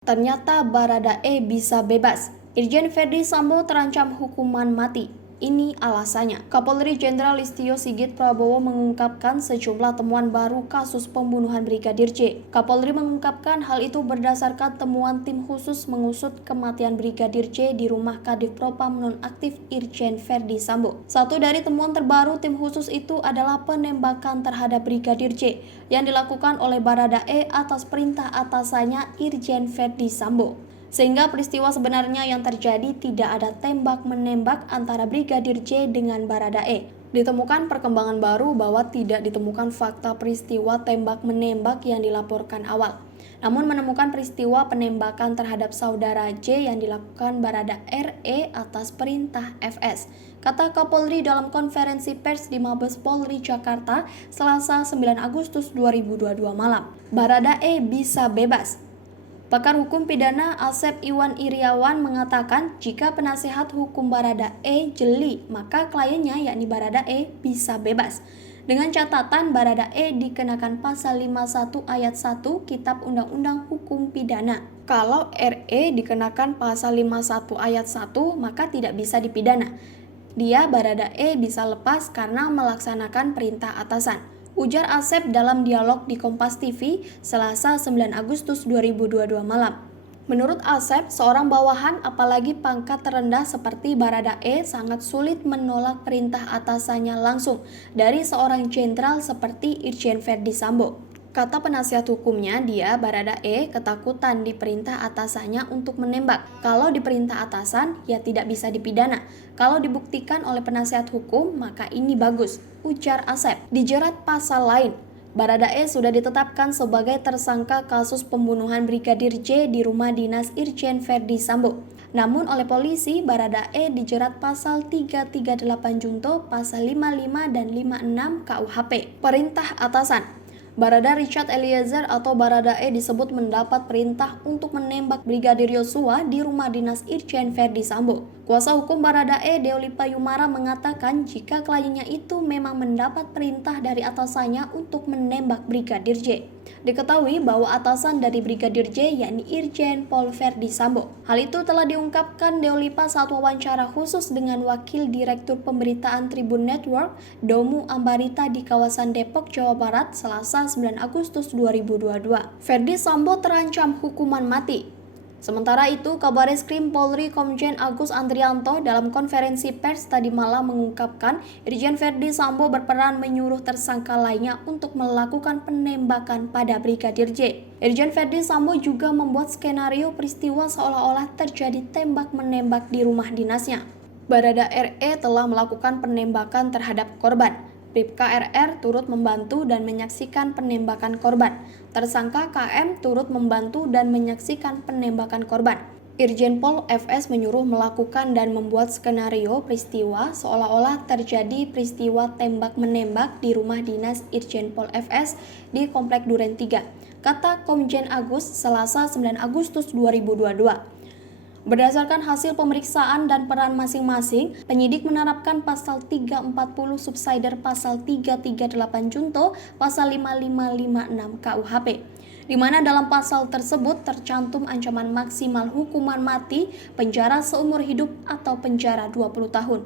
Ternyata Baradae bisa bebas. Irjen Ferdy Sambo terancam hukuman mati. Ini alasannya. Kapolri Jenderal Listio Sigit Prabowo mengungkapkan sejumlah temuan baru kasus pembunuhan Brigadir J. Kapolri mengungkapkan hal itu berdasarkan temuan tim khusus mengusut kematian Brigadir J di rumah Kadif Propam nonaktif Irjen Ferdy Sambo. Satu dari temuan terbaru tim khusus itu adalah penembakan terhadap Brigadir J yang dilakukan oleh Baradae atas perintah atasannya Irjen Ferdy Sambo. Sehingga peristiwa sebenarnya yang terjadi tidak ada tembak-menembak antara Brigadir J dengan Baradae. Ditemukan perkembangan baru bahwa tidak ditemukan fakta peristiwa tembak-menembak yang dilaporkan awal. Namun menemukan peristiwa penembakan terhadap saudara J yang dilakukan Barada RE atas perintah FS. Kata Kapolri dalam konferensi pers di Mabes Polri Jakarta, Selasa 9 Agustus 2022 malam. Baradae bisa bebas. Pakar hukum pidana Asep Iwan Iriawan mengatakan jika penasehat hukum Baradae jeli, maka kliennya yakni Baradae bisa bebas. Dengan catatan Baradae dikenakan pasal 51 ayat 1 Kitab Undang-Undang Hukum Pidana. Kalau RE dikenakan pasal 51 ayat 1 maka tidak bisa dipidana. Dia Baradae bisa lepas karena melaksanakan perintah atasan. Ujar Asep dalam dialog di Kompas TV Selasa 9 Agustus 2022 malam. Menurut Asep, seorang bawahan apalagi pangkat terendah seperti Baradae sangat sulit menolak perintah atasannya langsung dari seorang jenderal seperti Irjen Ferdy Sambo. Kata penasihat hukumnya, dia Baradae ketakutan diperintah atasannya untuk menembak. Kalau diperintah atasan, ya tidak bisa dipidana. Kalau dibuktikan oleh penasihat hukum, maka ini bagus, ujar Asep. Dijerat pasal lain, Baradae sudah ditetapkan sebagai tersangka kasus pembunuhan Brigadir J di rumah dinas Irjen Ferdy Sambo. Namun oleh polisi, Baradae dijerat pasal 338 Junto, pasal 55 dan 56 KUHP. Perintah atasan. Barada Richard Eliezer atau Baradae disebut mendapat perintah untuk menembak Brigadir Yosua di rumah dinas Irjen Ferdy Sambo. Kuasa hukum Baradae Deoli Payumara mengatakan jika kliennya itu memang mendapat perintah dari atasannya untuk menembak Brigadir J. Diketahui bahwa atasan dari Brigadir J yakni Irjen Pol Ferdy Sambo. Hal itu telah diungkapkan Deolipa saat wawancara khusus dengan Wakil Direktur Pemberitaan Tribun Network Domu Ambarita di kawasan Depok, Jawa Barat, Selasa 9 Agustus 2022. Ferdy Sambo terancam hukuman mati. Sementara itu, Kabareskrim Polri Komjen Agus Andrianto dalam konferensi pers tadi malam mengungkapkan Irjen Ferdy Sambo berperan menyuruh tersangka lainnya untuk melakukan penembakan pada Brigadir J. Irjen Ferdy Sambo juga membuat skenario peristiwa seolah-olah terjadi tembak-menembak di rumah dinasnya. Barada RE telah melakukan penembakan terhadap korban. Bribka RR turut membantu dan menyaksikan penembakan korban. Tersangka KM turut membantu dan menyaksikan penembakan korban. Irjen Pol FS menyuruh melakukan dan membuat skenario peristiwa seolah-olah terjadi peristiwa tembak-menembak di rumah dinas Irjen Pol FS di Komplek Duren 3, kata Komjen Agus Selasa 9 Agustus 2022. Berdasarkan hasil pemeriksaan dan peran masing-masing, penyidik menerapkan pasal 340 subsider pasal 338 Junto, pasal 5556 KUHP, di mana dalam pasal tersebut tercantum ancaman maksimal hukuman mati, penjara seumur hidup atau penjara 20 tahun.